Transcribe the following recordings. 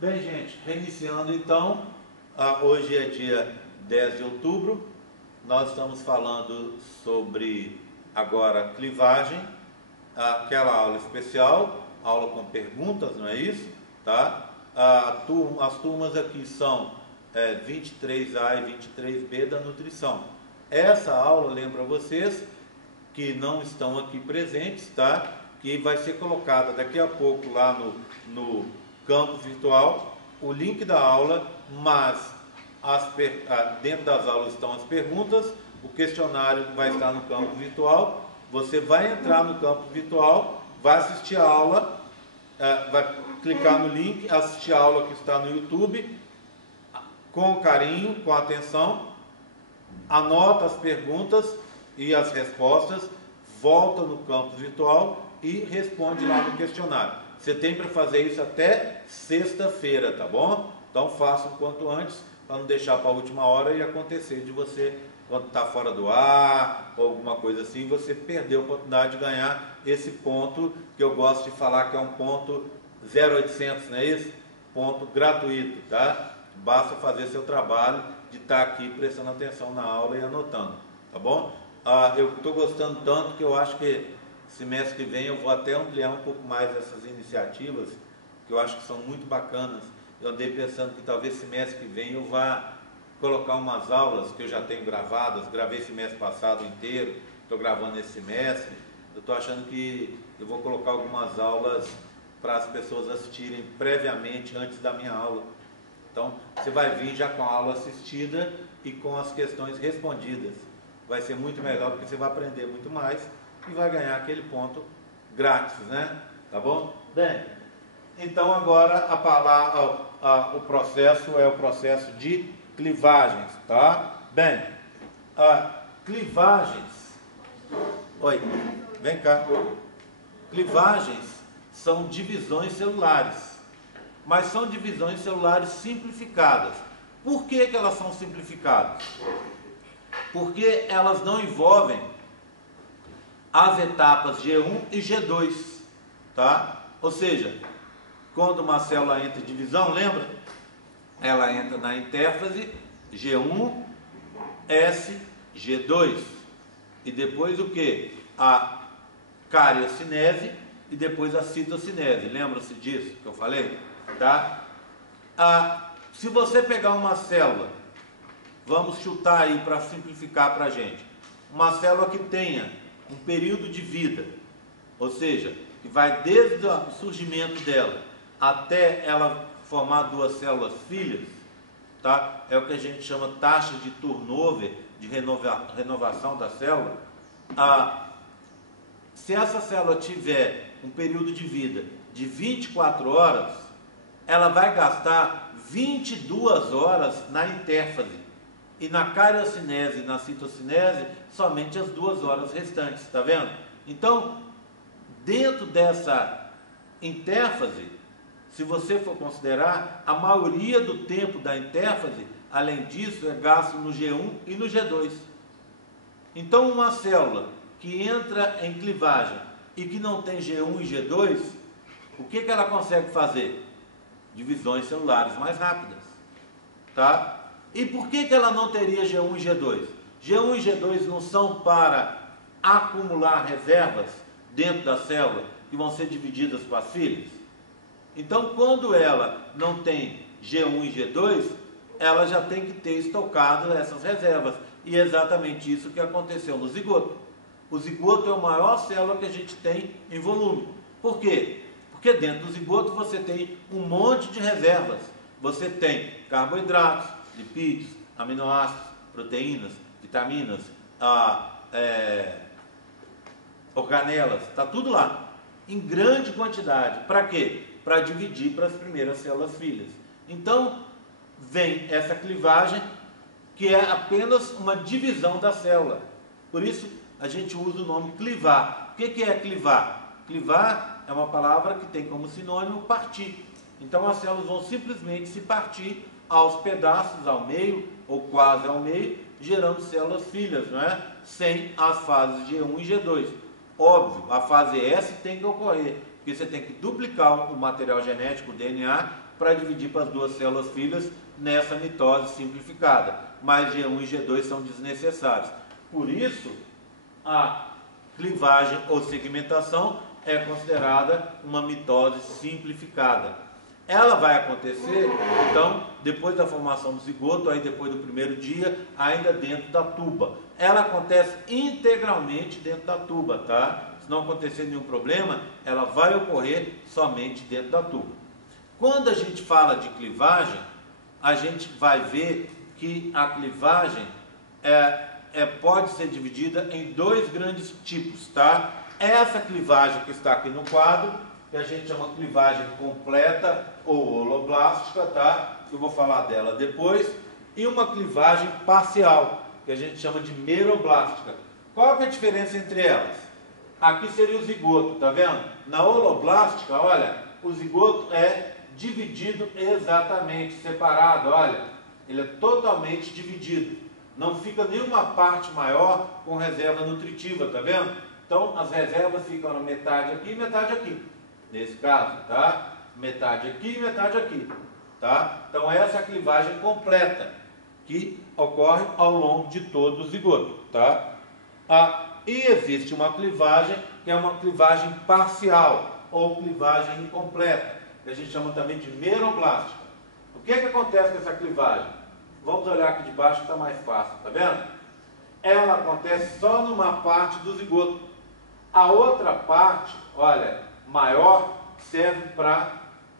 Bem, gente, reiniciando então, hoje é dia 10 de outubro, nós estamos falando sobre agora clivagem, aquela aula especial, aula com perguntas, não é isso? Tá? As turmas aqui são 23A e 23B da nutrição. Essa aula, lembro a vocês, que não estão aqui presentes, tá? Que vai ser colocada daqui a pouco lá no campo virtual, o link da aula, mas dentro das aulas estão as perguntas, o questionário vai estar no campo virtual, você vai entrar no campo virtual, vai assistir a aula, vai clicar no link, assistir a aula que está no YouTube, com carinho, com atenção, anota as perguntas e as respostas, volta no campo virtual e responde lá no questionário. Você tem para fazer isso até sexta-feira, tá bom? Então faça o quanto antes, para não deixar para a última hora e acontecer de você, quando está fora do ar, ou alguma coisa assim, você perder a oportunidade de ganhar esse ponto, que eu gosto de falar que é um ponto 0800, não é isso? Ponto gratuito, tá? Basta fazer seu trabalho de estar aqui prestando atenção na aula e anotando, tá bom? Eu estou gostando tanto que eu acho que semestre que vem eu vou até ampliar um pouco mais essas iniciativas, que eu acho que são muito bacanas. Eu andei pensando que talvez semestre que vem eu vá colocar umas aulas que eu já tenho gravadas, gravei semestre passado inteiro, estou gravando esse semestre. Eu estou achando que eu vou colocar algumas aulas para as pessoas assistirem previamente, antes da minha aula. Então, você vai vir já com a aula assistida e com as questões respondidas. Vai ser muito melhor, porque você vai aprender muito mais e vai ganhar aquele ponto grátis, né? Tá bom? Bem, então agora o processo é o processo de clivagens, tá? Bem, clivagens... Oi, vem cá. Clivagens são divisões celulares, mas são divisões celulares simplificadas. Por que que elas são simplificadas? Porque elas não envolvem as etapas G1 e G2, tá? Ou seja, quando uma célula entra em divisão, lembra? Ela entra na intérfase G1, S, G2, e depois o que? A cariocinese e depois a citocinese. Lembra-se disso que eu falei? Tá? Se você pegar uma célula, vamos chutar aí para simplificar para a gente, uma célula que tenha um período de vida, ou seja, que vai desde o surgimento dela até ela formar duas células filhas, tá? É o que a gente chama taxa de turnover, de renovação da célula. Se essa célula tiver um período de vida de 24 horas, ela vai gastar 22 horas na intérfase. E na cariocinese e na citocinese, somente as 2 horas restantes, está vendo? Então, dentro dessa intérfase, se você for considerar, a maioria do tempo da intérfase, além disso, é gasto no G1 e no G2. Então, uma célula que entra em clivagem e que não tem G1 e G2, o que que ela consegue fazer? Divisões celulares mais rápidas, tá? E por que que ela não teria G1 e G2? G1 e G2 não são para acumular reservas dentro da célula que vão ser divididas para as filhas? Então, quando ela não tem G1 e G2, ela já tem que ter estocado essas reservas. E é exatamente isso que aconteceu no zigoto. O zigoto é a maior célula que a gente tem em volume. Por quê? Porque dentro do zigoto você tem um monte de reservas. Você tem carboidratos, lipídios, aminoácidos, proteínas, vitaminas, organelas, está tudo lá, em grande quantidade. Para quê? Para dividir para as primeiras células filhas. Então, vem essa clivagem, que é apenas uma divisão da célula. Por isso, a gente usa o nome clivar. O que que é clivar? Clivar é uma palavra que tem como sinônimo partir. Então, as células vão simplesmente se partir aos pedaços, ao meio, ou quase ao meio, gerando células filhas, não é? Sem as fases G1 e G2. Óbvio, a fase S tem que ocorrer, Porque você tem que duplicar o material genético, o DNA, para dividir para as duas células filhas nessa mitose simplificada. Mas G1 e G2 são desnecessários. Por isso, a clivagem ou segmentação é considerada uma mitose simplificada. Ela vai acontecer, então, depois da formação do zigoto, aí depois do primeiro dia, ainda dentro da tuba. Ela acontece integralmente dentro da tuba, tá? Se não acontecer nenhum problema, ela vai ocorrer somente dentro da tuba. Quando a gente fala de clivagem, a gente vai ver que a clivagem pode ser dividida em dois grandes tipos, tá? Essa clivagem que está aqui no quadro, que a gente chama clivagem completa ou holoblástica, tá? Eu vou falar dela depois. E uma clivagem parcial, que a gente chama de meroblástica. Qual que é a diferença entre elas? Aqui seria o zigoto, tá vendo? Na holoblástica, olha, o zigoto é dividido exatamente, separado, olha, ele é totalmente dividido. Não fica nenhuma parte maior com reserva nutritiva, tá vendo? Então, as reservas ficam na metade aqui e metade aqui. Nesse caso, tá? Metade aqui e metade aqui, tá? Então, essa é a clivagem completa, que ocorre ao longo de todo o zigoto, tá? E existe uma clivagem, que é uma clivagem parcial, ou clivagem incompleta, que a gente chama também de meroblástica. O que acontece com essa clivagem? Vamos olhar aqui de baixo que está mais fácil, tá vendo? Ela acontece só numa parte do zigoto. A outra parte, olha, maior, serve para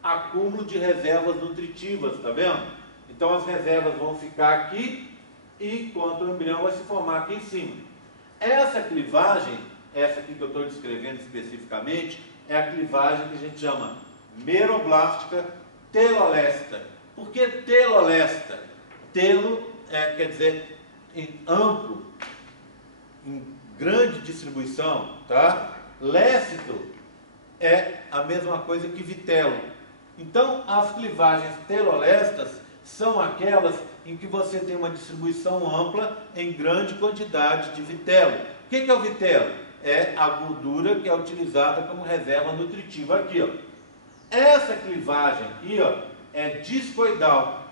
acúmulo de reservas nutritivas, tá vendo? Então as reservas vão ficar aqui, enquanto o embrião vai se formar aqui em cima. Essa clivagem, essa aqui que eu estou descrevendo especificamente, é a clivagem que a gente chama meroblástica telolesta. Por que telolesta? Telo quer dizer em amplo, em grande distribuição, tá? Lécito é a mesma coisa que vitelo. Então, as clivagens telolestas são aquelas em que você tem uma distribuição ampla em grande quantidade de vitelo. O que é o vitelo? É a gordura que é utilizada como reserva nutritiva aqui, ó. Essa clivagem aqui, ó, é discoidal.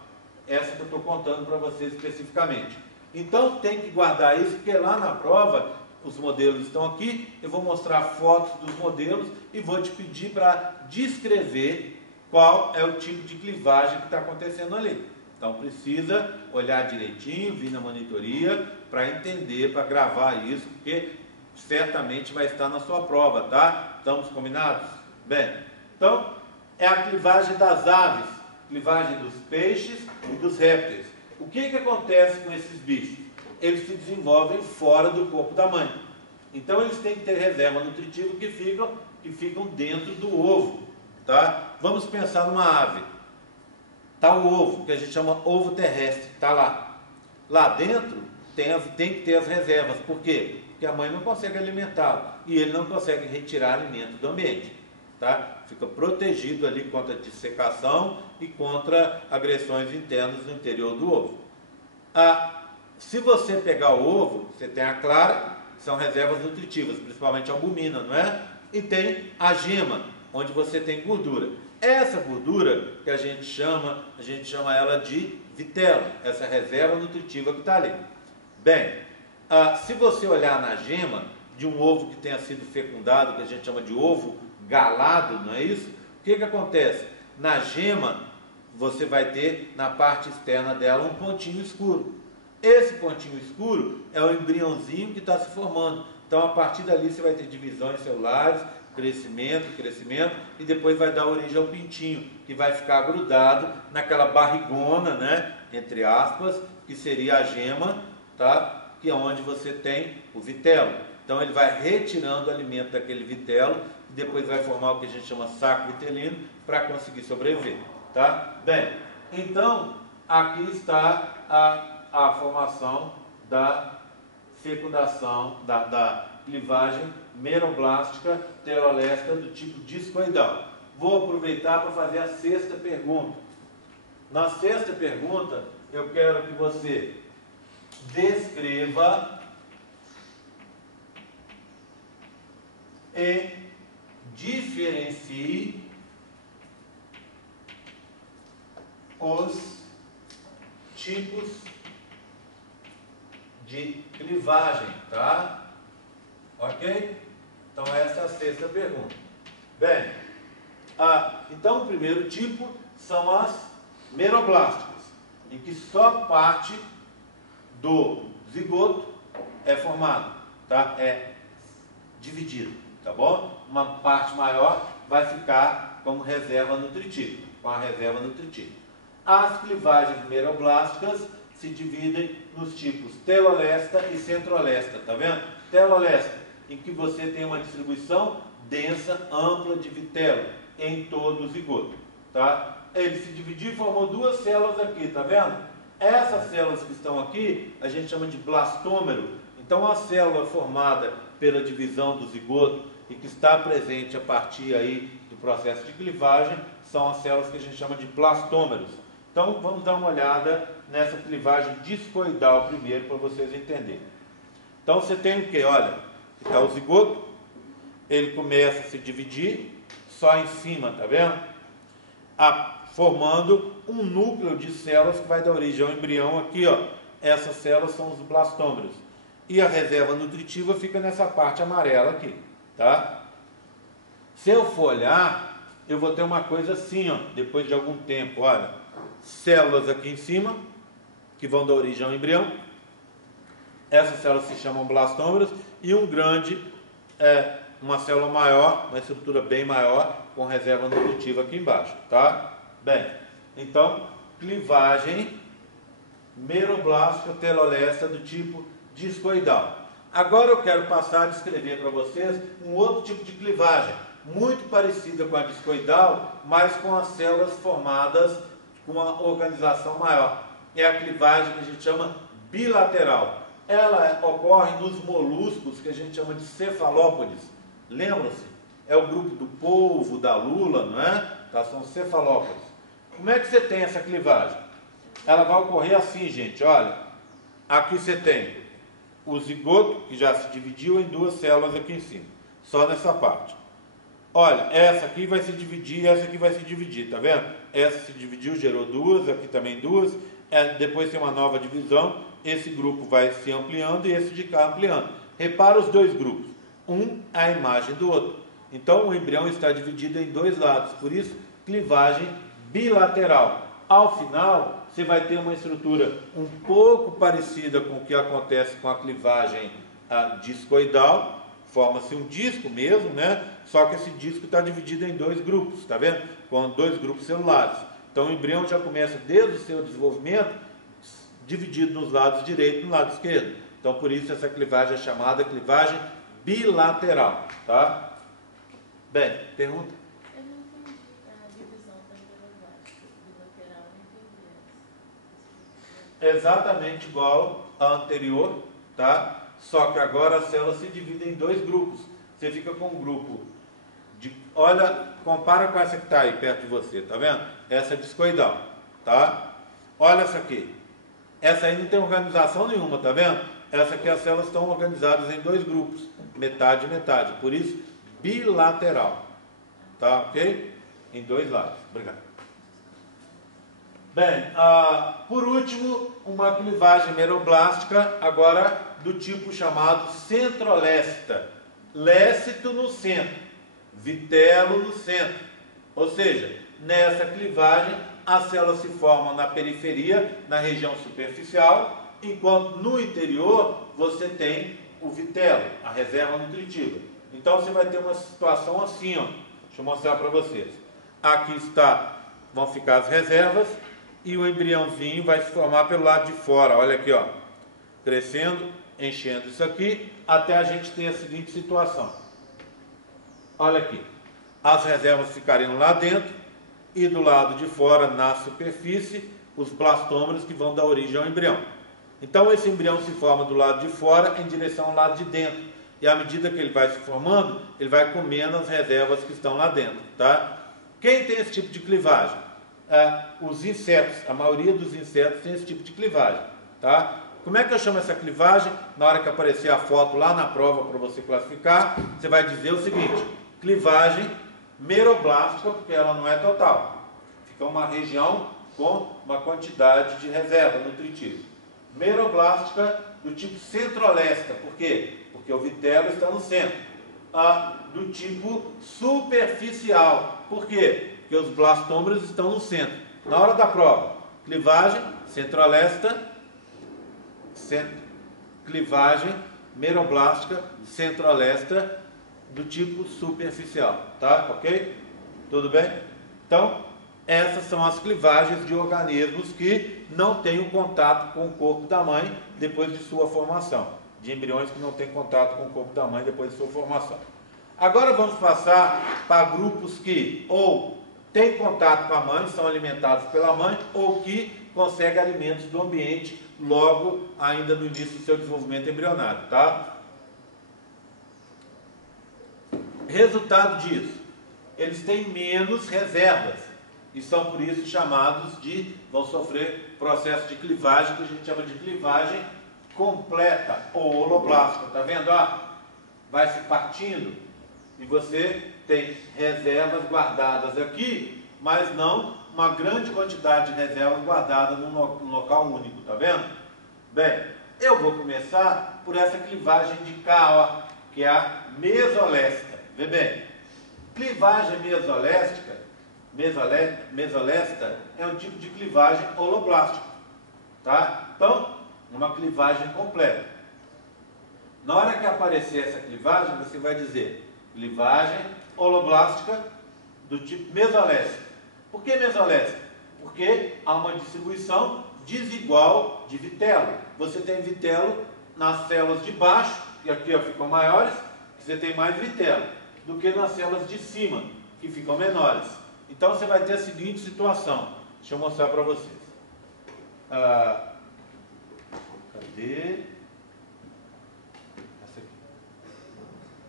Essa que eu estou contando para vocês especificamente. Então tem que guardar isso, porque lá na prova os modelos estão aqui. Eu vou mostrar fotos dos modelos e vou te pedir para descrever qual é o tipo de clivagem que está acontecendo ali. Então precisa olhar direitinho, vir na monitoria para entender, para gravar isso, porque certamente vai estar na sua prova, tá? Estamos combinados? Bem, então é a clivagem das aves, clivagem dos peixes e dos répteis. O que acontece com esses bichos? Eles se desenvolvem fora do corpo da mãe. Então eles têm que ter reserva nutritiva que ficam dentro do ovo, tá? Vamos pensar numa ave. Está o ovo, que a gente chama ovo terrestre, está lá. Lá dentro tem que ter as reservas. Por quê? Porque a mãe não consegue alimentá-lo e ele não consegue retirar alimento do ambiente. Tá? Fica protegido ali contra dissecação e contra agressões internas no interior do ovo. Se você pegar o ovo, você tem a clara, que são reservas nutritivas, principalmente a albumina, não é? E tem a gema, onde você tem gordura. Essa gordura que a gente chama ela de vitelo, essa reserva nutritiva que está ali. Bem, se você olhar na gema de um ovo que tenha sido fecundado, que a gente chama de ovo galado, não é isso? O que acontece? Na gema, você vai ter na parte externa dela um pontinho escuro. Esse pontinho escuro é o embriãozinho que está se formando. Então, a partir dali, você vai ter divisões celulares, crescimento, e depois vai dar origem ao pintinho, que vai ficar grudado naquela barrigona, né? Entre aspas, que seria a gema, tá? Que é onde você tem o vitelo. Então, ele vai retirando o alimento daquele vitelo e depois vai formar o que a gente chama saco vitelino para conseguir sobreviver, tá? Bem, então, aqui está a formação da fecundação, da clivagem meroblástica telolesta do tipo discoidal. Vou aproveitar para fazer a sexta pergunta. Na sexta pergunta, eu quero que você descreva em diferencie os tipos de clivagem, tá? Ok? Então essa é a sexta pergunta. Bem, então o primeiro tipo são as meroblásticas, em que só parte do zigoto é formada, tá? É dividido, tá bom? Uma parte maior vai ficar como reserva nutritiva, com a reserva nutritiva. As clivagens meroblásticas se dividem nos tipos telolesta e centrolesta, tá vendo? Telolesta, em que você tem uma distribuição densa, ampla de vitelo em todo o zigoto, tá? Ele se dividiu e formou duas células aqui, tá vendo? Essas células que estão aqui, a gente chama de blastômero. Então, a célula formada pela divisão do zigoto e que está presente a partir aí do processo de clivagem, são as células que a gente chama de blastômeros. Então, vamos dar uma olhada nessa clivagem discoidal primeiro, para vocês entenderem. Então, você tem o que? Olha, está o zigoto, ele começa a se dividir, só em cima, tá vendo? Formando um núcleo de células que vai dar origem ao embrião aqui, ó. Essas células são os blastômeros. E a reserva nutritiva fica nessa parte amarela aqui, tá? Se eu for olhar, eu vou ter uma coisa assim, ó, depois de algum tempo, olha. Células aqui em cima, que vão dar origem ao embrião. Essas células se chamam blastômeros. E um grande, uma célula maior, uma estrutura bem maior, com reserva nutritiva aqui embaixo, tá? Bem, então, clivagem meroblástica telolesta do tipo discoidal. Agora eu quero passar a descrever para vocês um outro tipo de clivagem, muito parecida com a discoidal, mas com as células formadas com uma organização maior. É a clivagem que a gente chama bilateral. Ela ocorre nos moluscos que a gente chama de cefalópodes. Lembram-se? É o grupo do polvo, da lula, não é? Tá, são cefalópodes. Como é que você tem essa clivagem? Ela vai ocorrer assim, gente, olha. Aqui você tem o zigoto, que já se dividiu em duas células aqui em cima. Só nessa parte. Olha, essa aqui vai se dividir e essa aqui vai se dividir, tá vendo? Essa se dividiu, gerou duas, aqui também duas. Depois tem uma nova divisão. Esse grupo vai se ampliando e esse de cá ampliando. Repara os dois grupos. Um é a imagem do outro. Então, o embrião está dividido em dois lados. Por isso, clivagem bilateral. Ao final, você vai ter uma estrutura um pouco parecida com o que acontece com a clivagem discoidal. Forma-se um disco mesmo, né? Só que esse disco está dividido em dois grupos, tá vendo? Com dois grupos celulares. Então, o embrião já começa desde o seu desenvolvimento dividido nos lados direito e no lado esquerdo. Então, por isso, essa clivagem é chamada clivagem bilateral, tá? Bem, pergunta? Eu não entendi a divisão da bilateral, não entendi. Exatamente igual à anterior, tá? Só que agora as células se dividem em dois grupos. Você fica com um grupo de... Olha, compara com essa que está aí perto de você, tá vendo? Essa é discoidal, tá? Olha essa aqui. Essa aí não tem organização nenhuma, tá vendo? Essa aqui as células estão organizadas em dois grupos, metade e metade. Por isso, bilateral. Tá ok? Em dois lados. Obrigado. Bem, por último, uma clivagem meroblástica, agora do tipo chamado centrolesta. Lécito no centro, vitelo no centro. Ou seja, nessa clivagem, as células se formam na periferia, na região superficial, enquanto no interior você tem o vitelo, a reserva nutritiva. Então você vai ter uma situação assim, ó. Deixa eu mostrar para vocês. Aqui vão ficar as reservas e o embriãozinho vai se formar pelo lado de fora. Olha aqui, ó, crescendo, enchendo isso aqui, até a gente ter a seguinte situação. Olha aqui, as reservas ficariam lá dentro e do lado de fora, na superfície, os blastômeros que vão dar origem ao embrião. Então esse embrião se forma do lado de fora em direção ao lado de dentro. E à medida que ele vai se formando, ele vai comendo as reservas que estão lá dentro, tá? Quem tem esse tipo de clivagem? Os insetos. A maioria dos insetos tem esse tipo de clivagem, tá? Como é que eu chamo essa clivagem? Na hora que aparecer a foto lá na prova para você classificar, você vai dizer o seguinte: clivagem meroblástica, porque ela não é total. Fica uma região com uma quantidade de reserva nutritiva. Meroblástica do tipo centrolesta, por quê? Porque o vitelo está no centro. Do tipo superficial, por quê? Porque os blastômeros estão no centro. Na hora da prova, clivagem centrolesta, clivagem meroblástica centrolesta do tipo superficial, tá? Ok? Tudo bem? Então, essas são as clivagens de organismos que não têm o contato com o corpo da mãe depois de sua formação. De embriões que não têm contato com o corpo da mãe depois de sua formação. Agora vamos passar para grupos que ou têm contato com a mãe, são alimentados pela mãe, ou que conseguem alimentos do ambiente logo ainda no início do seu desenvolvimento embrionário, tá? Resultado disso, eles têm menos reservas e são por isso chamados de, vão sofrer processo de clivagem, que a gente chama de clivagem completa ou holoblástica, tá vendo? Vai se partindo e você tem reservas guardadas aqui, mas não uma grande quantidade de reservas guardadas num local único, tá vendo? Bem, eu vou começar por essa clivagem de cá, que é a mesolesta. Vê bem, clivagem mesolesta é um tipo de clivagem holoblástica, tá? Então, uma clivagem completa. Na hora que aparecer essa clivagem, você vai dizer clivagem holoblástica do tipo mesolesta. Por que mesolesta? Porque há uma distribuição desigual de vitelo. Você tem vitelo nas células de baixo, que aqui ficam maiores, você tem mais vitelo, do que nas células de cima, que ficam menores. Então você vai ter a seguinte situação. Deixa eu mostrar para vocês. Cadê? Essa aqui.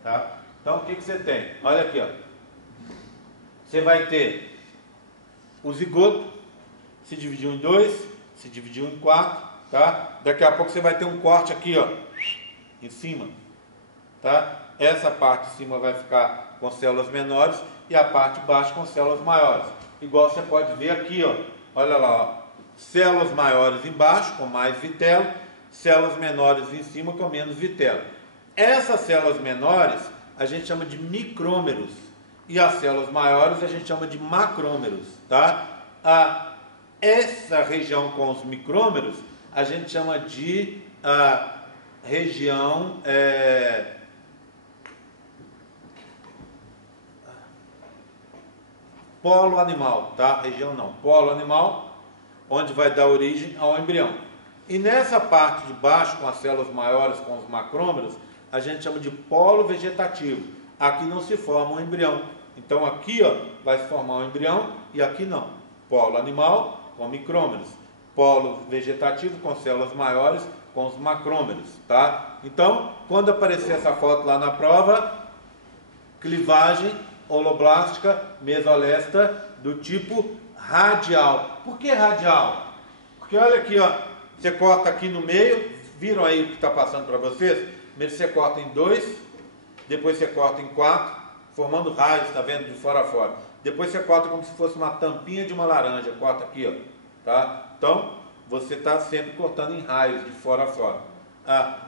Tá? Então o que você tem? Olha aqui, Você vai ter o zigoto, se dividiu em 2, se dividiu em 4, tá? Daqui a pouco você vai ter um corte aqui, em cima, tá? Essa parte de cima vai ficar com células menores e a parte de baixo com células maiores. Igual você pode ver aqui, olha lá, células maiores embaixo com mais vitelo, células menores em cima com menos vitelo. Essas células menores a gente chama de micrômeros e as células maiores a gente chama de macrômeros, tá? Essa região com os micrômeros a gente chama de região polo animal, tá? Região não, polo animal, onde vai dar origem ao embrião. E nessa parte de baixo, com as células maiores, com os macrômeros, a gente chama de polo vegetativo. Aqui não se forma um embrião. Então aqui, vai se formar um embrião e aqui não. Polo animal com micrômeros, polo vegetativo com células maiores com os macrômeros, tá? Então, quando aparecer essa foto lá na prova, clivagem holoblástica mesolesta do tipo radial. Por que radial? Porque olha aqui, você corta aqui no meio, viram aí o que está passando para vocês? Primeiro você corta em 2, depois você corta em 4, formando raios, está vendo, de fora a fora. Depois você corta como se fosse uma tampinha de uma laranja, corta aqui, tá? Então, você está sempre cortando em raios, de fora a fora.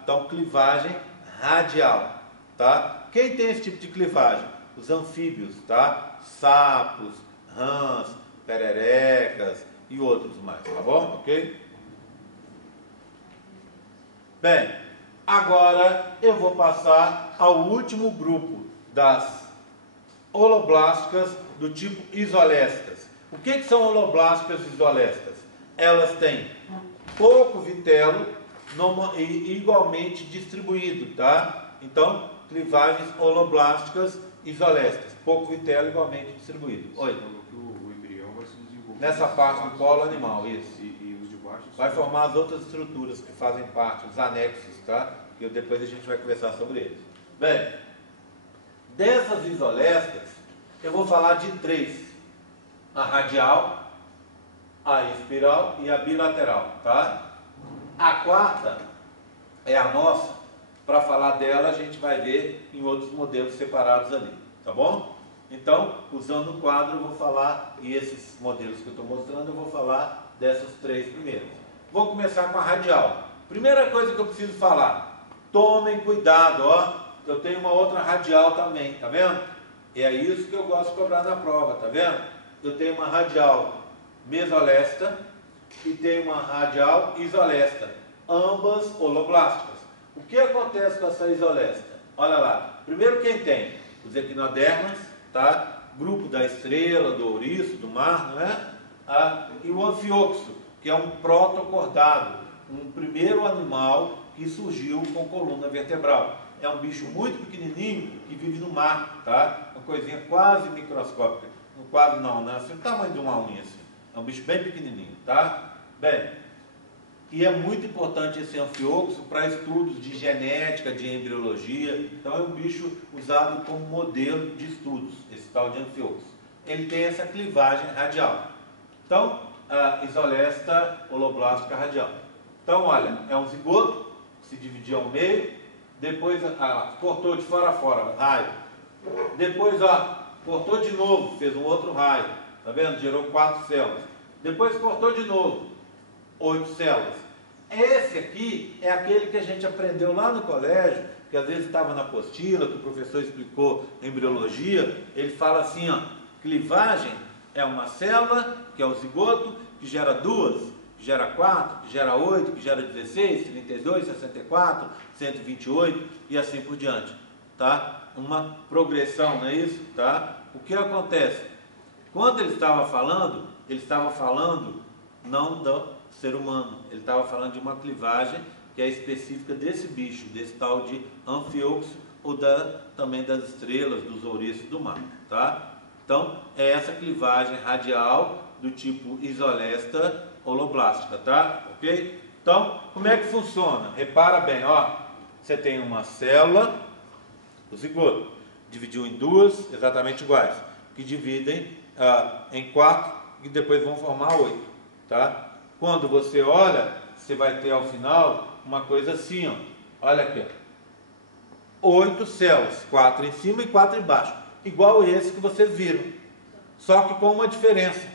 Então, clivagem radial, tá? Quem tem esse tipo de clivagem? Os anfíbios, tá? Sapos, rãs, pererecas e outros mais, tá bom? Ok? Bem, agora eu vou passar ao último grupo das holoblásticas do tipo isolestas. O que são holoblásticas isolestas? Elas têm pouco vitelo e igualmente distribuído, tá? Então, clivagens holoblásticas isolestas, pouco vitelo igualmente distribuído. Oi. O embrião vai se desenvolver nessa parte do polo animal, isso. E os de baixo Vai formar as outras estruturas que fazem parte, os anexos, tá? Que depois a gente vai conversar sobre eles. Bem, dessas isolestas, eu vou falar de 3. A radial, a espiral e a bilateral, tá? A quarta é a nossa. Para falar dela, a gente vai ver em outros modelos separados ali, tá tá bom? Então, usando o quadro, eu vou falar, e esses modelos que eu estou mostrando, eu vou falar dessas três primeiras. Vou começar com a radial. Primeira coisa que eu preciso falar, tomem cuidado, ó, eu tenho uma outra radial também, tá vendo? E é isso que eu gosto de cobrar na prova, tá vendo? Eu tenho uma radial mesolesta e tenho uma radial isolesta, ambas holoblásticas. O que acontece com essa isolesta? Olha lá, primeiro quem tem? Os equinodermas, tá? Grupo da estrela, do ouriço, do mar, não é? E o anfioxo, que é um protocordado, um primeiro animal que surgiu com coluna vertebral. É um bicho muito pequenininho que vive no mar, tá? Uma coisinha quase microscópica. Quase não, né? Assim, o tamanho de uma unha, assim. É um bicho bem pequenininho, tá? Bem, e é muito importante esse anfioxo para estudos de genética, de embriologia. Então é um bicho usado como modelo de estudos, esse tal de anfioxo. Ele tem essa clivagem radial. Então, a isolesta holoblástica radial. Então, olha, é um zigoto, se dividiu ao meio, depois cortou de fora a fora, raio. Depois, cortou de novo, fez um outro raio, tá vendo? Gerou 4 células. Depois cortou de novo, 8 células. Esse aqui é aquele que a gente aprendeu lá no colégio, que às vezes estava na apostila, que o professor explicou em embriologia. Ele fala assim, ó, clivagem é uma célula, que é o zigoto, que gera 2, que gera 4, que gera 8, que gera 16, 32, 64, 128 e assim por diante, tá? Uma progressão, não é isso? Tá? O que acontece? Quando ele estava falando não do ser humano, ele estava falando de uma clivagem que é específica desse bicho, desse tal de anfioxo, ou também das estrelas, dos ouriços do mar, tá? Então, é essa clivagem radial do tipo isolesta holoblástica, tá? Ok? Então, como é que funciona? Repara bem, ó, você tem uma célula, o zigoto, dividiu em duas, exatamente iguais, que dividem em 4 e depois vão formar 8, tá? Quando você olha, você vai ter ao final uma coisa assim, ó, olha aqui, ó, 8 células, 4 em cima e 4 embaixo, igual esse que vocês viram, só que com uma diferença,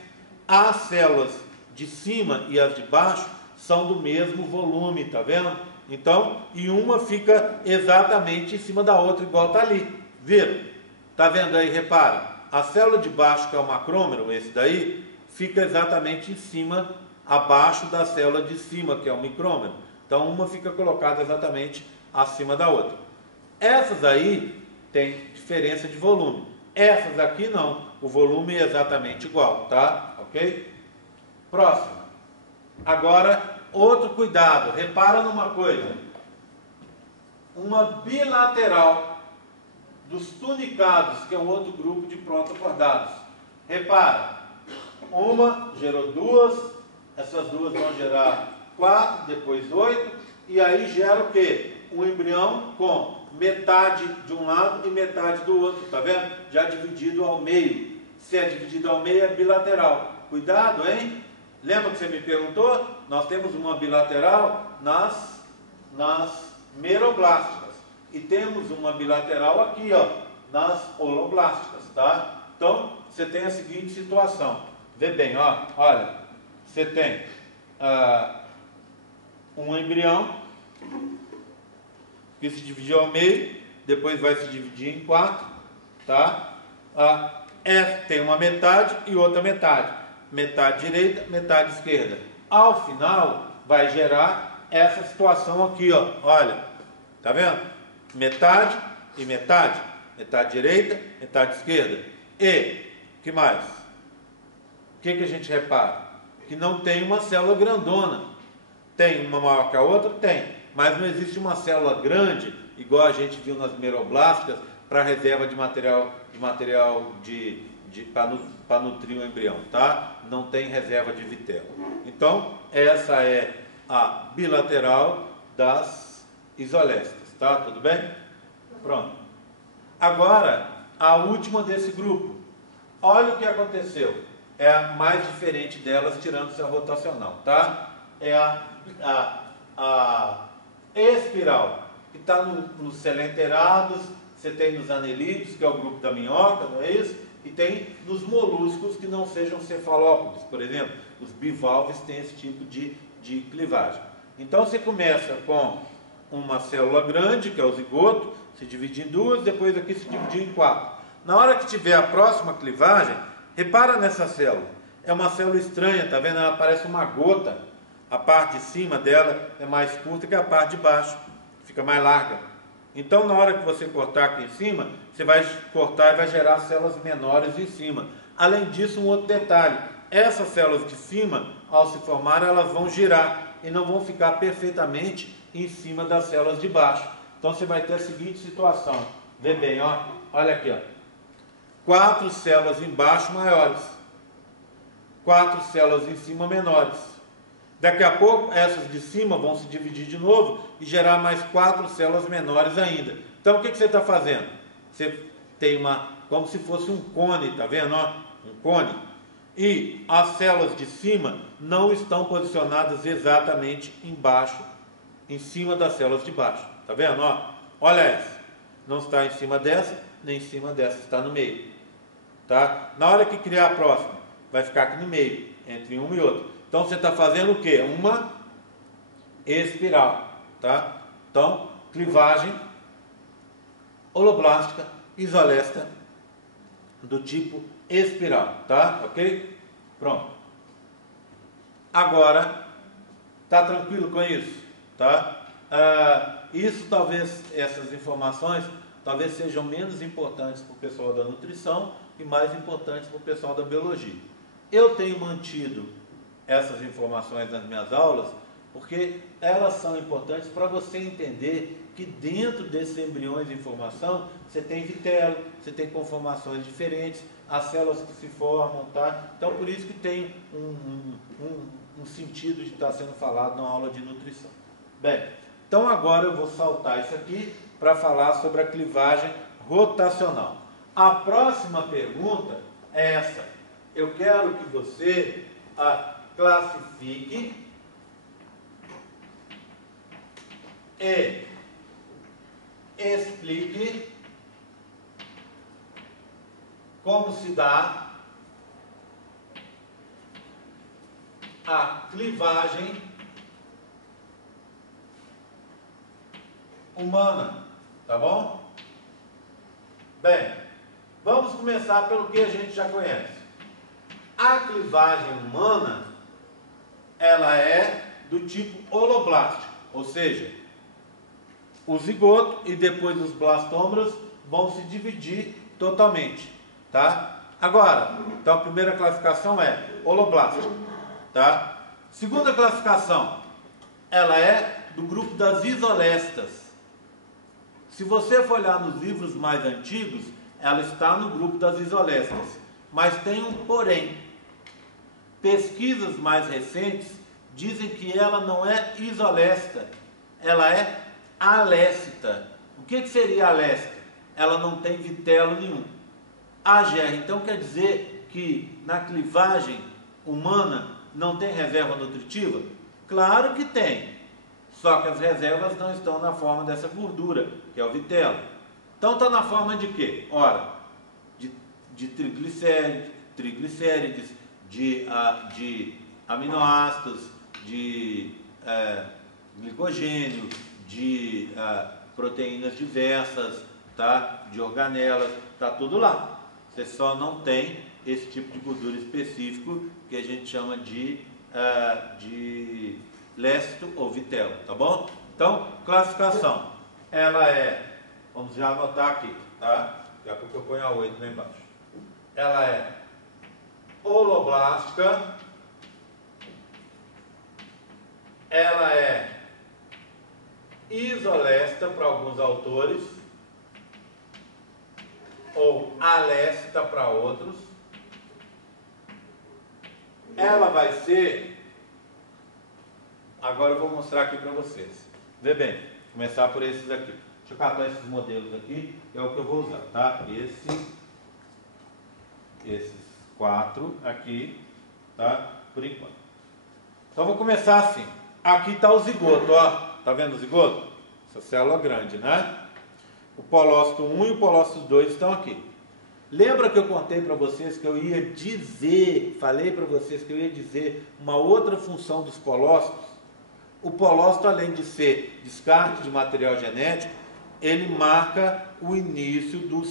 as células de cima e as de baixo são do mesmo volume, tá vendo? Então, e uma fica exatamente em cima da outra, igual está ali. Viram? Tá vendo aí? Repara. A célula de baixo, que é o macrômero, esse daí, fica exatamente em cima, abaixo da célula de cima, que é o micrômero. Então, uma fica colocada exatamente acima da outra. Essas aí tem diferença de volume. Essas aqui não. O volume é exatamente igual, tá? Ok? Próximo. Agora, outro cuidado, repara numa coisa, uma bilateral dos tunicados, que é um outro grupo de protocordados. Repara, uma gerou 2, essas duas vão gerar 4, depois 8, e aí gera o quê? Um embrião com metade de um lado e metade do outro, tá vendo? Já dividido ao meio. Se é dividido ao meio, é bilateral. Cuidado, hein? Lembra que você me perguntou? Nós temos uma bilateral nas meroblásticas. E temos uma bilateral aqui, ó, nas holoblásticas, tá? Então, você tem a seguinte situação. Vê bem, ó, olha. Você tem um embrião que se dividiu ao meio, depois vai se dividir em 4, tá? Tem uma metade e outra metade. Metade direita, metade esquerda. Ao final, vai gerar essa situação aqui, ó. Olha, tá vendo? Metade e metade. Metade direita, metade esquerda. E, que mais? O que a gente repara? Que não tem uma célula grandona. Tem uma maior que a outra? Tem. Mas não existe uma célula grande, igual a gente viu nas meroblásticas, para reserva de material para nutrir o embrião, tá? Não tem reserva de vitelo. Então, essa é a bilateral das isolestas, tá? Tudo bem? Pronto. Agora, a última desse grupo. Olha o que aconteceu. É a mais diferente delas, tirando-se a rotacional, tá? É a espiral, que está nos selenterados, você tem nos anelídeos, que é o grupo da minhoca, não é isso? E tem nos moluscos que não sejam cefalópodes, por exemplo, os bivalves têm esse tipo de clivagem. Então você começa com uma célula grande, que é o zigoto, se divide em duas, depois aqui se divide em quatro. Na hora que tiver a próxima clivagem, repara nessa célula. É uma célula estranha, tá vendo? Ela parece uma gota. A parte de cima dela é mais curta que a parte de baixo, fica mais larga. Então, na hora que você cortar aqui em cima, você vai cortar e vai gerar células menores em cima. Além disso, um outro detalhe: essas células de cima, ao se formar, elas vão girar e não vão ficar perfeitamente em cima das células de baixo. Então, você vai ter a seguinte situação. Vê bem, ó. Olha aqui, ó. 4 células embaixo maiores, 4 células em cima menores. Daqui a pouco, essas de cima vão se dividir de novo e gerar mais 4 células menores ainda. Então, o que você está fazendo? Você tem como se fosse um cone, tá vendo? Ó? Um cone. E as células de cima não estão posicionadas exatamente embaixo, em cima das células de baixo. Tá vendo? Ó? Olha essa. Não está em cima dessa, nem em cima dessa, está no meio. Tá? Na hora que criar a próxima, vai ficar aqui no meio, entre uma e outra. Então você está fazendo o que? Uma espiral. Tá? Então, clivagem holoblástica isolesta do tipo espiral. Tá? Ok? Pronto. Agora, tá tranquilo com isso? Tá? Isso talvez, essas informações, talvez sejam menos importantes para o pessoal da nutrição e mais importantes para o pessoal da biologia. Eu tenho mantido essas informações nas minhas aulas porque elas são importantes para você entender que dentro desses embriões de informação você tem vitelo, você tem conformações diferentes, as células que se formam, tá? Então por isso que tem um sentido de estar sendo falado na aula de nutrição. Bem, então agora eu vou saltar isso aqui para falar sobre a clivagem rotacional. A próxima pergunta é essa. Eu quero que você classifique e explique como se dá a clivagem humana, tá bom? Bem, vamos começar pelo que a gente já conhece. A clivagem humana, ela é do tipo holoblástico, ou seja, o zigoto e depois os blastômeros vão se dividir totalmente, tá? Agora, então a primeira classificação é holoblástico, tá? Segunda classificação, ela é do grupo das isolestas. Se você for olhar nos livros mais antigos, ela está no grupo das isolestas, mas tem um porém. Pesquisas mais recentes dizem que ela não é isolesta, ela é alécita. O que seria alécita? Ela não tem vitelo nenhum. AGR, então quer dizer que na clivagem humana não tem reserva nutritiva? Claro que tem, só que as reservas não estão na forma dessa gordura, que é o vitelo. Então está na forma de quê? Ora, de triglicérides, de aminoácidos, de glicogênio, de proteínas diversas, tá? De organelas, está tudo lá. Você só não tem esse tipo de gordura específico que a gente chama de lécito ou vitelo, tá bom? Então, classificação. Ela é, vamos já anotar aqui, tá? Daqui a pouco eu ponho a 8 lá embaixo. Ela é holoblástica, ela é isolesta para alguns autores, ou alécita para outros. Ela vai ser, agora eu vou mostrar aqui para vocês. Vê bem, começar por esses aqui. Deixa eu catar esses modelos aqui, é o que eu vou usar, tá? Esses 4 aqui, tá? Por enquanto. Então vou começar assim. Aqui está o zigoto, ó. Tá vendo o zigoto? Essa célula grande, né? O polócito 1 e o polócito 2 estão aqui. Lembra que eu contei para vocês que eu ia dizer, falei para vocês que eu ia dizer uma outra função dos polócitos? O polócito, além de ser descarte de material genético, ele marca o início do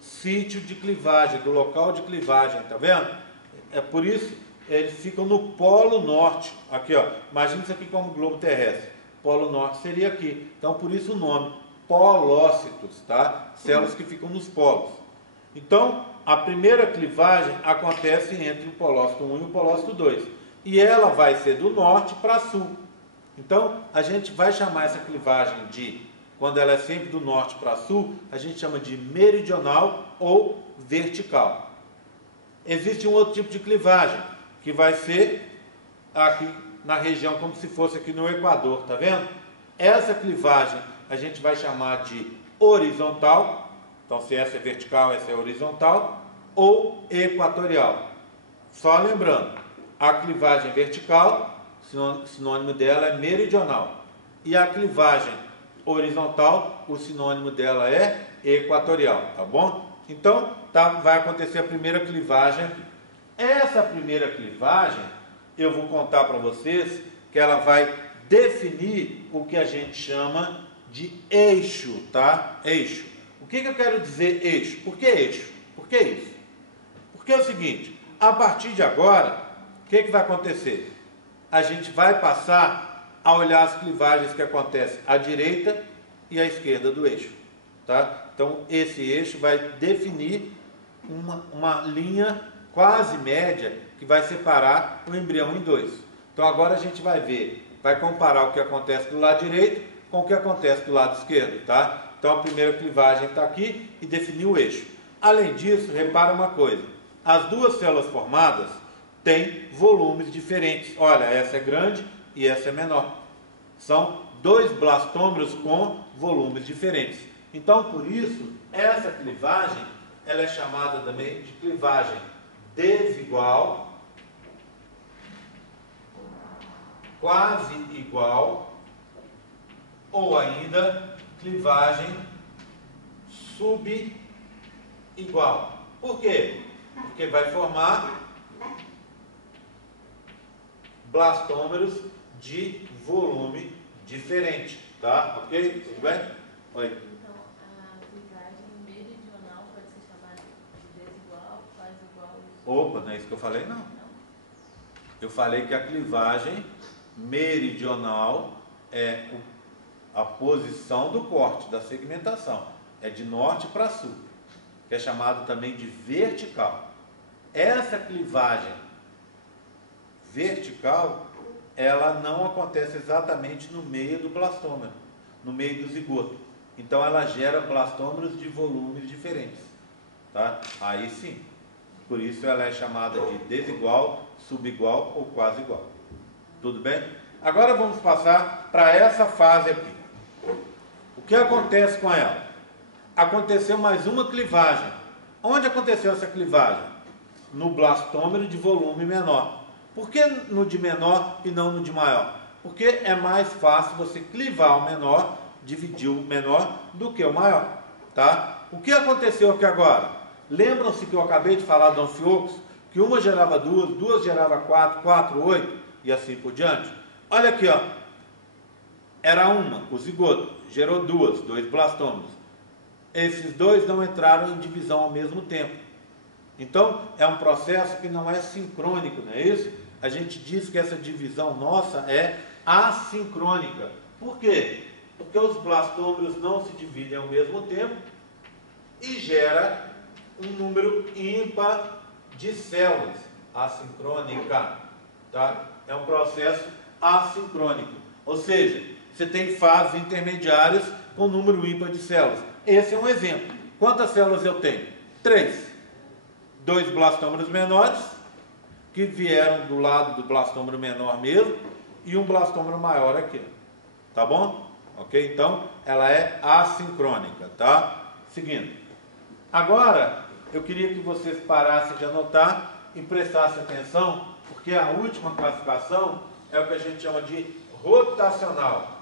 sítio de clivagem, do local de clivagem, tá vendo? É por isso eles ficam no polo norte. Aqui, ó, imagina isso aqui como globo terrestre. Polo norte seria aqui. Então, por isso o nome, polócitos, tá? Células que ficam nos polos. Então, a primeira clivagem acontece entre o polócito 1 e o polócito 2. E ela vai ser do norte para sul. Então, a gente vai chamar essa clivagem de, quando ela é sempre do norte para sul, a gente chama de meridional ou vertical. Existe um outro tipo de clivagem, que vai ser aqui na região, como se fosse aqui no Equador, tá vendo? Essa clivagem a gente vai chamar de horizontal. Então, se essa é vertical, essa é horizontal, ou equatorial. Só lembrando, a clivagem vertical, sinônimo dela é meridional. E a clivagem horizontal, o sinônimo dela é equatorial, tá bom? Então, vai acontecer a primeira clivagem aqui. Essa primeira clivagem, eu vou contar para vocês que ela vai definir o que a gente chama de eixo, tá? Eixo. O que eu quero dizer eixo? Por que eixo? Por que isso? Porque é o seguinte, a partir de agora, o que vai acontecer? A gente vai passar a olhar as clivagens que acontecem à direita e à esquerda do eixo, tá? Então, esse eixo vai definir uma linha quase média que vai separar o embrião em dois. Então, agora a gente vai ver, vai comparar o que acontece do lado direito com o que acontece do lado esquerdo, tá? Então, a primeira clivagem está aqui e definiu o eixo. Além disso, repara uma coisa. As duas células formadas têm volumes diferentes. Olha, essa é grande e essa é menor. São dois blastômeros com volumes diferentes. Então, por isso, essa clivagem, ela é chamada também de clivagem desigual, quase igual, ou ainda clivagem subigual. Por quê? Porque vai formar blastômeros de volume diferente, tá? Ok? Tudo bem? Oi. Então, a clivagem meridional pode ser chamada de desigual, quase igual. Opa, não é isso que eu falei, não. Eu falei que a clivagem meridional é a posição do corte, da segmentação. É de norte para sul, que é chamado também de vertical. Essa clivagem vertical, ela não acontece exatamente no meio do blastômero, no meio do zigoto. Então, ela gera blastômeros de volumes diferentes, tá? Aí sim. Por isso, ela é chamada de desigual, subigual ou quase igual. Tudo bem? Agora, vamos passar para essa fase aqui. O que acontece com ela? Aconteceu mais uma clivagem. Onde aconteceu essa clivagem? No blastômero de volume menor. Por que no de menor e não no de maior? Porque é mais fácil você clivar o menor, dividir o menor, do que o maior. Tá? O que aconteceu aqui agora? Lembram-se que eu acabei de falar do anfíoxus? Que uma gerava duas, duas gerava quatro, quatro, 8 e assim por diante? Olha aqui, ó. Era uma, o zigoto, gerou dois blastômeros. Esses dois não entraram em divisão ao mesmo tempo. Então, é um processo que não é sincrônico, não é isso? A gente diz que essa divisão nossa é assincrônica. Por quê? Porque os blastômeros não se dividem ao mesmo tempo e gera um número ímpar de células. Assincrônica, tá? É um processo assincrônico. Ou seja, você tem fases intermediárias com número ímpar de células. Esse é um exemplo. Quantas células eu tenho? 3. 2 blastômeros menores, que vieram do lado do blastômero menor mesmo, e um blastômero maior aqui. Tá bom? Ok? Então, ela é assincrônica, tá? Seguindo. Agora, eu queria que vocês parassem de anotar e prestassem atenção, porque a última classificação é o que a gente chama de rotacional.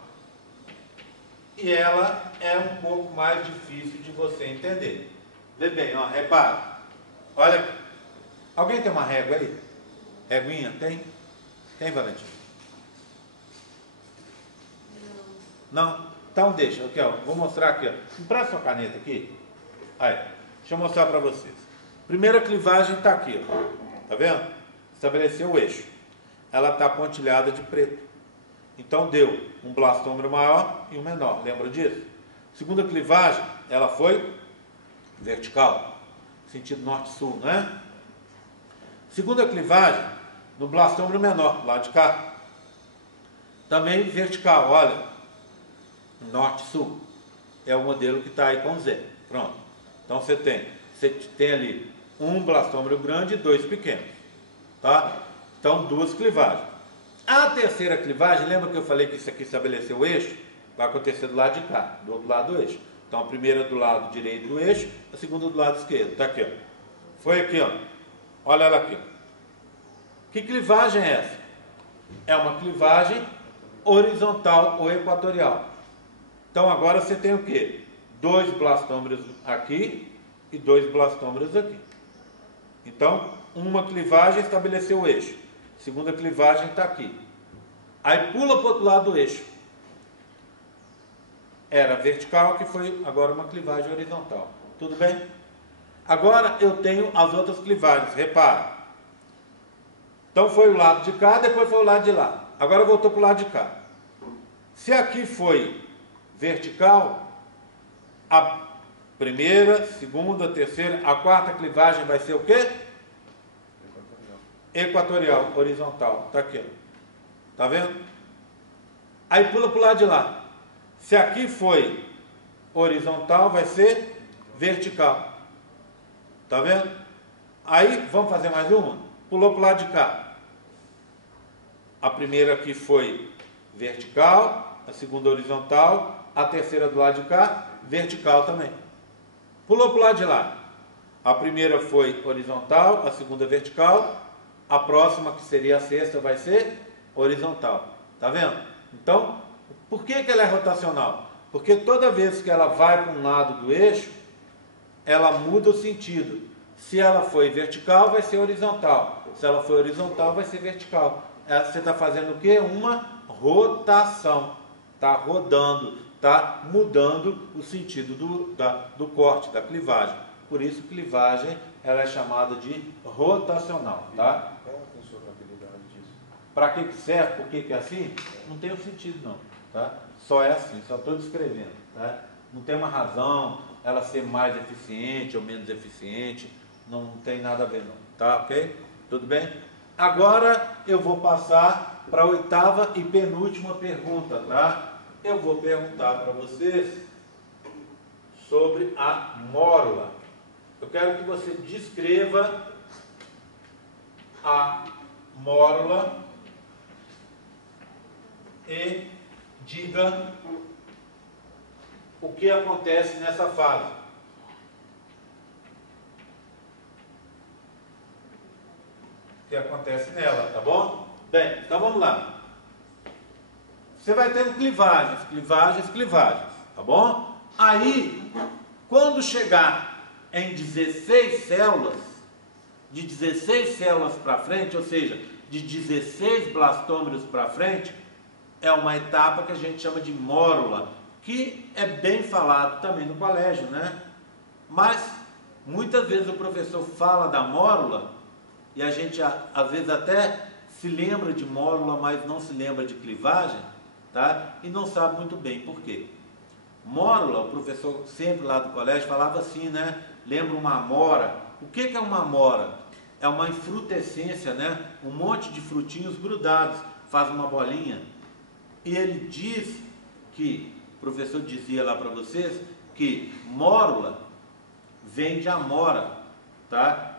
e ela é um pouco mais difícil de você entender. Vê bem, ó, repara. Olha aqui. Alguém tem uma régua aí? Réguinha? Tem? Tem, Valentim? Não? Então deixa, aqui, ó. Vou mostrar aqui, ó. Empresta sua caneta aqui. Aí, deixa eu mostrar para vocês. Primeira clivagem está aqui, ó. Tá vendo? Estabeleceu o eixo. Ela está pontilhada de preto. Então deu um blastômero maior e um menor. Lembra disso? Segunda clivagem, ela foi vertical. Sentido norte-sul, não é? Segunda clivagem, no blastômero menor, lá de cá. Também vertical, olha. Norte-sul. É o modelo que está aí com Z. Pronto. Então você tem ali um blastômero grande e dois pequenos. Tá? Então, duas clivagens. A terceira clivagem, lembra que eu falei que isso aqui estabeleceu o eixo? Vai acontecer do lado de cá, do outro lado do eixo. Então, a primeira do lado direito do eixo, a segunda do lado esquerdo. Está aqui, ó. Foi aqui, ó. Olha ela aqui. Que clivagem é essa? É uma clivagem horizontal ou equatorial. Então, agora você tem o quê? Dois blastômeros aqui e dois blastômeros aqui. Então, uma clivagem estabeleceu o eixo. Segunda clivagem está aqui. Aí pula para o outro lado do eixo. Era vertical, que foi agora uma clivagem horizontal. Tudo bem? Agora eu tenho as outras clivagens. Repara. Então foi o lado de cá, depois foi o lado de lá. Agora voltou para o lado de cá. Se aqui foi vertical, a primeira, segunda, terceira, a quarta clivagem vai ser o quê? Equatorial, horizontal. Está aqui, ó. Tá vendo? Aí pula para o lado de lá. Se aqui foi horizontal, vai ser vertical. Tá vendo? Aí, vamos fazer mais uma? Pulou para o lado de cá. A primeira aqui foi vertical, a segunda horizontal, a terceira do lado de cá, vertical também. Pulou para o lado de lá. A primeira foi horizontal, a segunda vertical, a próxima, que seria a sexta, vai ser horizontal. Tá vendo? Então, por que ela é rotacional? Porque toda vez que ela vai para um lado do eixo, ela muda o sentido. Se ela foi vertical, vai ser horizontal. Se ela for horizontal, vai ser vertical. Você está fazendo o quê? Uma rotação. Está rodando, está mudando o sentido do corte, da clivagem. Por isso, clivagem ela é chamada de rotacional. Tá? Qual a funcionalidade disso? Para que serve? Por que é assim? Não tem um sentido, não. Tá? Só é assim, só estou descrevendo. Tá? Não tem uma razão ela ser mais eficiente ou menos eficiente. Não tem nada a ver, não. Tá, ok? Tudo bem? Agora eu vou passar para a oitava e penúltima pergunta, tá? Eu vou perguntar para vocês sobre a mórula. Eu quero que você descreva a mórula e diga o que acontece nessa fase. O que acontece nela, tá bom? Bem, então vamos lá. Você vai tendo clivagens, clivagens, clivagens, tá bom? Aí, quando chegar em 16 células, de 16 células para frente, ou seja, de 16 blastômeros para frente, é uma etapa que a gente chama de mórula, que é bem falado também no colégio, né? Mas, muitas vezes o professor fala da mórula, e a gente às vezes até se lembra de mórula, mas não se lembra de clivagem, tá? E não sabe muito bem por quê. Mórula, o professor sempre lá do colégio falava assim, né? Lembra uma amora. O que é uma amora? É uma infrutescência, né? Um monte de frutinhos grudados, faz uma bolinha. E ele diz que, o professor dizia lá para vocês, que mórula vem de amora, tá?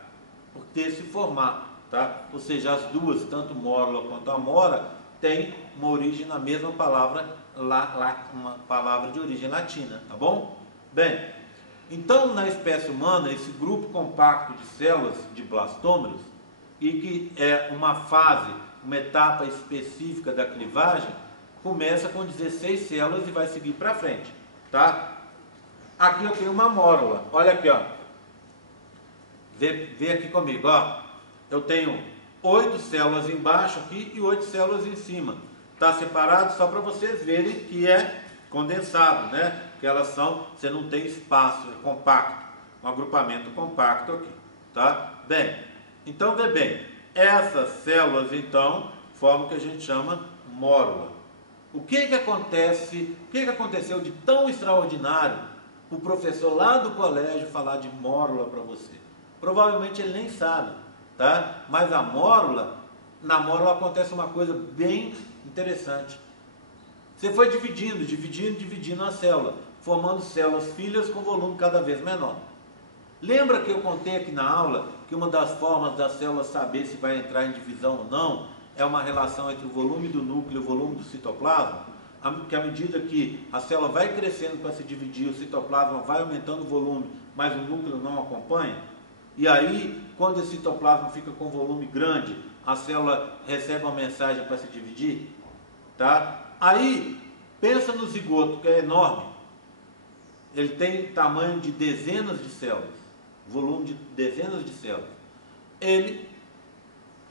Por ter se formar, tá? Ou seja, as duas, tanto mórula quanto amora, tem uma origem na mesma palavra, uma palavra de origem latina, tá bom? Bem, então na espécie humana, esse grupo compacto de células de blastômeros, e que é uma fase, uma etapa específica da clivagem, começa com 16 células e vai seguir para frente, tá? Aqui eu tenho uma mórula, olha aqui, ó. Vê aqui comigo, ó. Eu tenho 8 células embaixo aqui e 8 células em cima. Tá separado só para vocês verem que é condensado, né? Que elas são, você não tem espaço, é compacto, um agrupamento compacto aqui, tá? Bem, então vê bem, essas células então formam o que a gente chama mórula. O que acontece, o que aconteceu de tão extraordinário o professor lá do colégio falar de mórula para você? Provavelmente ele nem sabe, tá? Mas a mórula, na mórula acontece uma coisa bem interessante. Você foi dividindo a célula, formando células filhas com volume cada vez menor. Lembra que eu contei aqui na aula que uma das formas da célula saber se vai entrar em divisão ou não é uma relação entre o volume do núcleo e o volume do citoplasma? Que à medida que a célula vai crescendo para se dividir, o citoplasma vai aumentando o volume, mas o núcleo não acompanha? E aí, quando esse citoplasma fica com volume grande, a célula recebe uma mensagem para se dividir? Tá? Aí, pensa no zigoto, que é enorme. Ele tem tamanho de dezenas de células, volume de dezenas de células. Ele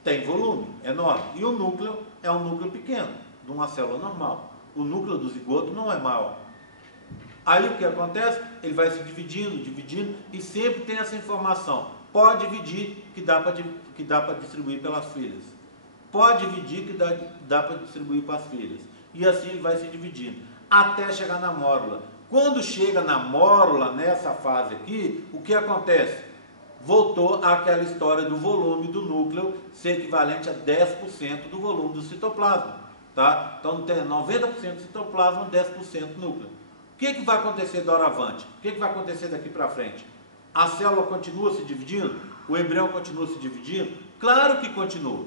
tem volume enorme. E o núcleo é um núcleo pequeno, de uma célula normal. O núcleo do zigoto não é maior. Aí o que acontece? Ele vai se dividindo, e sempre tem essa informação. Pode dividir, que dá para distribuir pelas filhas. Pode dividir, que dá para distribuir para as filhas. E assim ele vai se dividindo, até chegar na mórula. Quando chega na mórula, nessa fase aqui, o que acontece? Voltou àquela história do volume do núcleo ser equivalente a 10% do volume do citoplasma. Tá? Então tem 90% citoplasma, 10% núcleo. O que vai acontecer doravante? O que vai acontecer daqui para frente? A célula continua se dividindo? O embrião continua se dividindo? Claro que continua.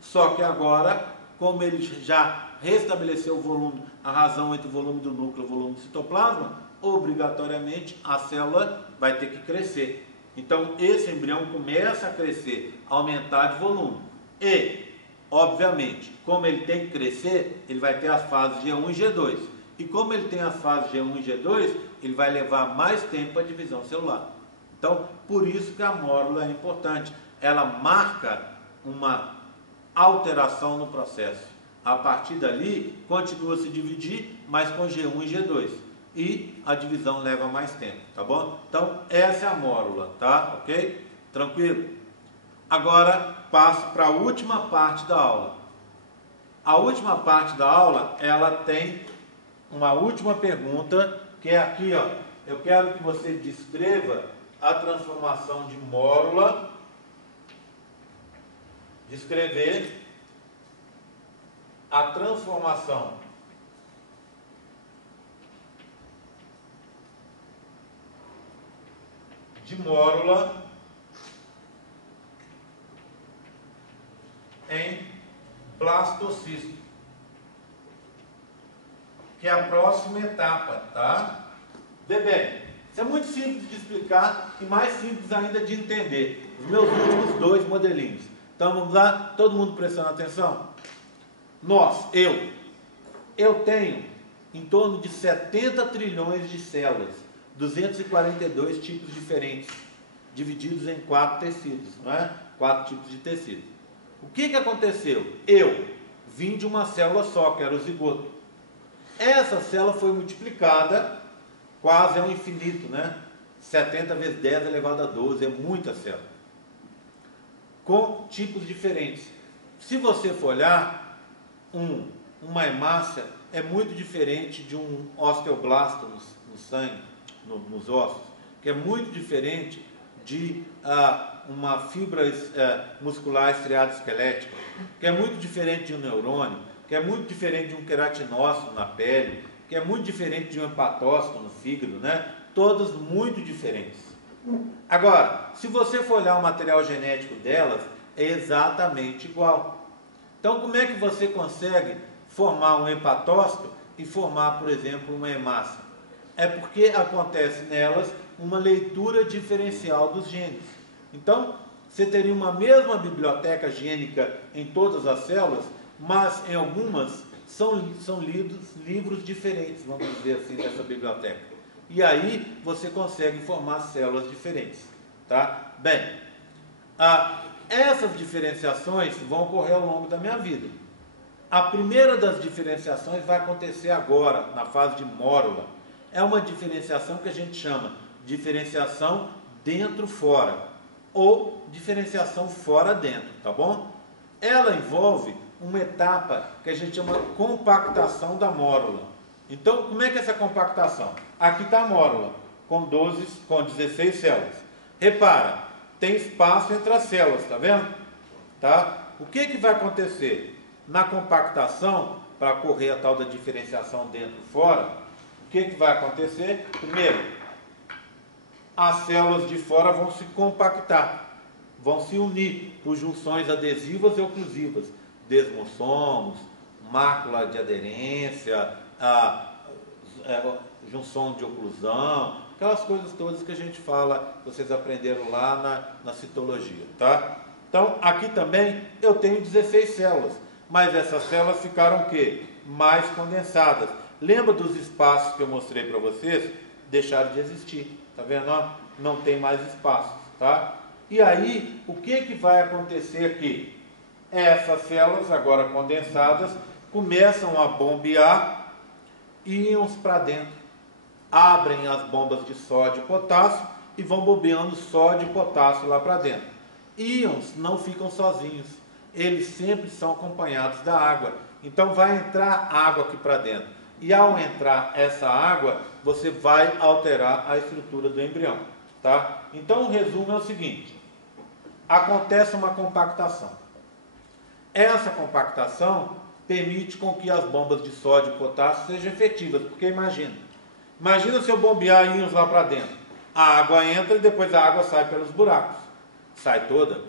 Só que agora, como ele já restabeleceu o volume, a razão entre o volume do núcleo e o volume do citoplasma, obrigatoriamente a célula vai ter que crescer. Então esse embrião começa a crescer, aumentar de volume. E, obviamente, como ele tem que crescer, ele vai ter as fases G1 e G2. E como ele tem as fases G1 e G2, ele vai levar mais tempo para a divisão celular. Então, por isso que a mórula é importante. Ela marca uma alteração no processo. A partir dali, continua a se dividir, mas com G1 e G2. E a divisão leva mais tempo, tá bom? Então, essa é a mórula, tá? Ok? Tranquilo? Agora, passo para a última parte da aula. A última parte da aula, ela tem uma última pergunta, que é aqui, ó. Eu quero que você descreva a transformação de mórula. Descrever a transformação de mórula em blastocisto, que é a próxima etapa, tá? Vê bem, isso é muito simples de explicar e mais simples ainda de entender. Os meus últimos 2 modelinhos. Então vamos lá, todo mundo prestando atenção? Eu tenho em torno de 70 trilhões de células, 242 tipos diferentes, divididos em 4 tecidos, não é? 4 tipos de tecido. O que aconteceu? Eu vim de uma célula só, que era o zigoto. Essa célula foi multiplicada quase ao infinito, né? 70 vezes 10 elevado a 12, é muita célula. Com tipos diferentes. Se você for olhar, uma hemácia é muito diferente de um osteoblasto no sangue, nos ossos, que é muito diferente de uma fibra muscular estriado-esquelética, que é muito diferente de um neurônio, que é muito diferente de um queratinócito na pele, que é muito diferente de um hepatócito no fígado, né? Todas muito diferentes. Agora, se você for olhar o material genético delas, é exatamente igual. Então, como é que você consegue formar um hepatócito e formar, por exemplo, uma hemácia? É porque acontece nelas uma leitura diferencial dos genes. Então, você teria uma mesma biblioteca gênica em todas as células, mas em algumas são lidos livros diferentes, vamos dizer assim, dessa biblioteca. E aí você consegue formar células diferentes. Tá? Bem, essas diferenciações vão ocorrer ao longo da minha vida. A primeira das diferenciações vai acontecer agora, na fase de mórula. É uma diferenciação que a gente chama de diferenciação dentro-fora, ou diferenciação fora-dentro, tá bom? Ela envolve uma etapa que a gente chama de compactação da mórula. Então, como é que é essa compactação? Aqui está a mórula, com 16 células. Repara, tem espaço entre as células, tá vendo? Tá? O que vai acontecer? Na compactação, para ocorrer a tal da diferenciação dentro-fora, o que vai acontecer? Primeiro, as células de fora vão se compactar, vão se unir por junções adesivas e oclusivas, desmossomos, mácula de aderência, junção de oclusão, aquelas coisas todas que a gente fala, vocês aprenderam lá na citologia, tá? Então, aqui também eu tenho 16 células, mas essas células ficaram o quê? Mais condensadas. Lembra dos espaços que eu mostrei para vocês? Deixaram de existir, tá vendo? Não tem mais espaços, tá? E aí, o que vai acontecer aqui? Essas células, agora condensadas, começam a bombear íons para dentro. Abrem as bombas de sódio e potássio e vão bombeando sódio e potássio lá para dentro. Íons não ficam sozinhos, eles sempre são acompanhados da água. Então vai entrar água aqui para dentro. E ao entrar essa água, você vai alterar a estrutura do embrião. Tá? Então o resumo é o seguinte: acontece uma compactação. Essa compactação permite com que as bombas de sódio e potássio sejam efetivas, porque imagina se eu bombear íons lá para dentro, a água entra e depois a água sai pelos buracos, sai toda.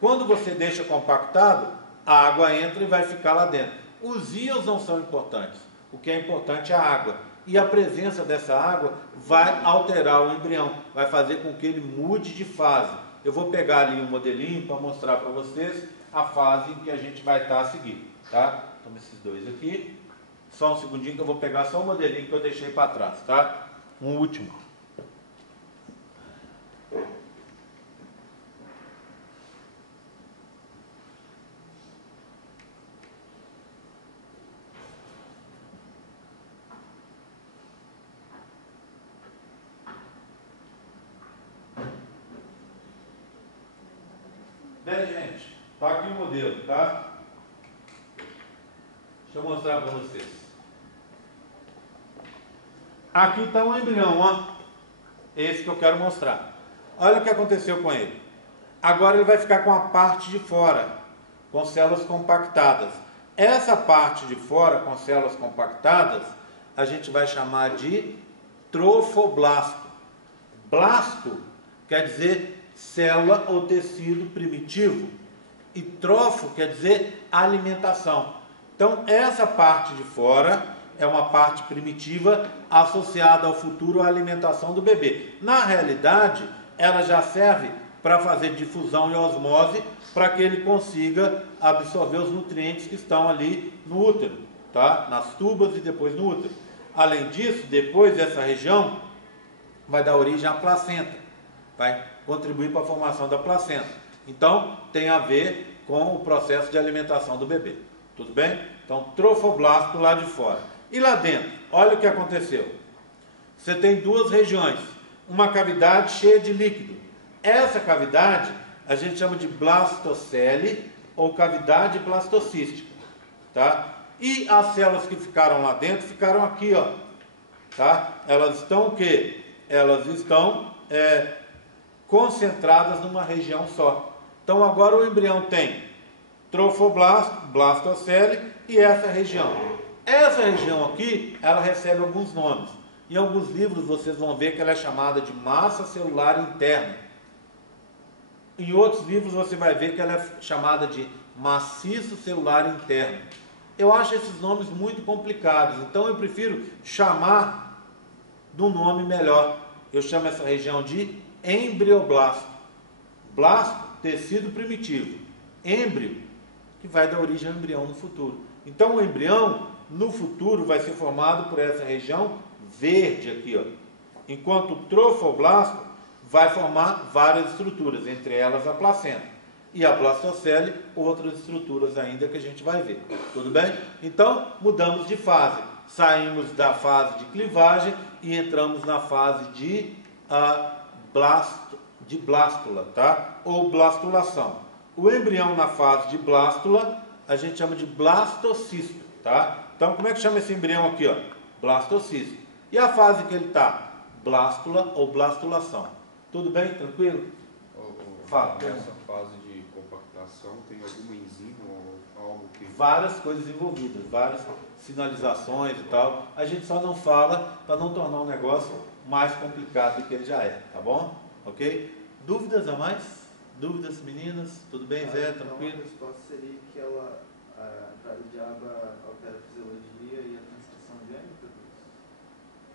Quando você deixa compactado, a água entra e vai ficar lá dentro. Os íons não são importantes, o que é importante é a água, e a presença dessa água vai alterar o embrião, vai fazer com que ele mude de fase. Eu vou pegar ali um modelinho para mostrar para vocês a fase em que a gente vai estar a seguir, tá? Então esses dois aqui, só um segundinho que eu vou pegar só o modelinho que eu deixei para trás, tá? Um último. Bem, gente, tá aqui o modelo, tá? Deixa eu mostrar para vocês. Aqui está um embrião, ó. Esse que eu quero mostrar. Olha o que aconteceu com ele. Agora ele vai ficar com a parte de fora, com células compactadas. Essa parte de fora, com células compactadas, a gente vai chamar de trofoblasto. Blasto quer dizer célula ou tecido primitivo. E trofo quer dizer alimentação. Então, essa parte de fora é uma parte primitiva associada ao futuro à alimentação do bebê. Na realidade, ela já serve para fazer difusão e osmose para que ele consiga absorver os nutrientes que estão ali no útero, tá? Nas tubas e depois no útero. Além disso, depois dessa região, vai dar origem à placenta, vai contribuir para a formação da placenta. Então, tem a ver com o processo de alimentação do bebê. Tudo bem? Então, trofoblasto lá de fora. E lá dentro, olha o que aconteceu. Você tem duas regiões, uma cavidade cheia de líquido. Essa cavidade a gente chama de blastocele ou cavidade blastocística, tá? E as células que ficaram lá dentro ficaram aqui, ó, tá? Elas estão o quê? Elas estão concentradas numa região só. Então agora o embrião tem trofoblasto, blastocele e essa região. Essa região aqui, ela recebe alguns nomes. Em alguns livros vocês vão ver que ela é chamada de massa celular interna. Em outros livros você vai ver que ela é chamada de maciço celular interno. Eu acho esses nomes muito complicados, então eu prefiro chamar de um nome melhor. Eu chamo essa região de embrioblasto. Blasto, tecido primitivo. Êmbrio que vai dar origem ao embrião no futuro. Então, o embrião, no futuro, vai ser formado por essa região verde aqui, ó. Enquanto o trofoblasto vai formar várias estruturas, entre elas a placenta. E a blastocele, outras estruturas ainda que a gente vai ver. Tudo bem? Então, mudamos de fase. Saímos da fase de clivagem e entramos na fase de blástula, tá? Ou blastulação. O embrião na fase de blástula, a gente chama de blastocisto, tá? Então, como é que chama esse embrião aqui, ó? Blastocisto. E a fase que ele está? Blástula ou blastulação. Tudo bem? Tranquilo? Fala. Nessa fase de compactação, tem alguma enzima ou algo que... Várias coisas envolvidas, várias sinalizações e tal. A gente só não fala para não tornar o negócio mais complicado do que ele já é, tá bom? Ok? Dúvidas a mais? Dúvidas, meninas? Tudo bem, Zé? Tranquilo? Então, a resposta seria que a entrada de água altera a fisiologia e a transcrição gênica?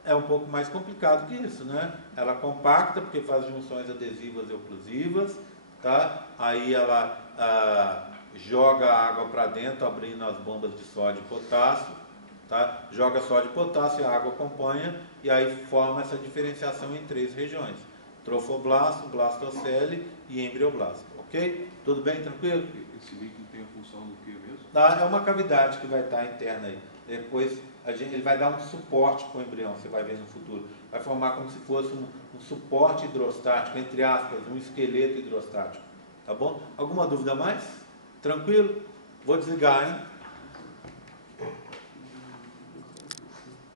É um pouco mais complicado que isso, né? Ela compacta porque faz junções adesivas e oclusivas, tá? Aí ela joga a água para dentro, abrindo as bombas de sódio e potássio, tá? Joga sódio e potássio e a água acompanha, e aí forma essa diferenciação em 3 regiões: trofoblasto, blastocele e embrioblasto, ok? Tudo bem, tranquilo? Esse líquido tem a função do que mesmo? É uma cavidade que vai estar interna aí. Depois ele vai dar um suporte para o embrião, você vai ver no futuro. Vai formar como se fosse um suporte hidrostático, entre aspas, um esqueleto hidrostático. Tá bom? Alguma dúvida a mais? Tranquilo? Vou desligar, hein?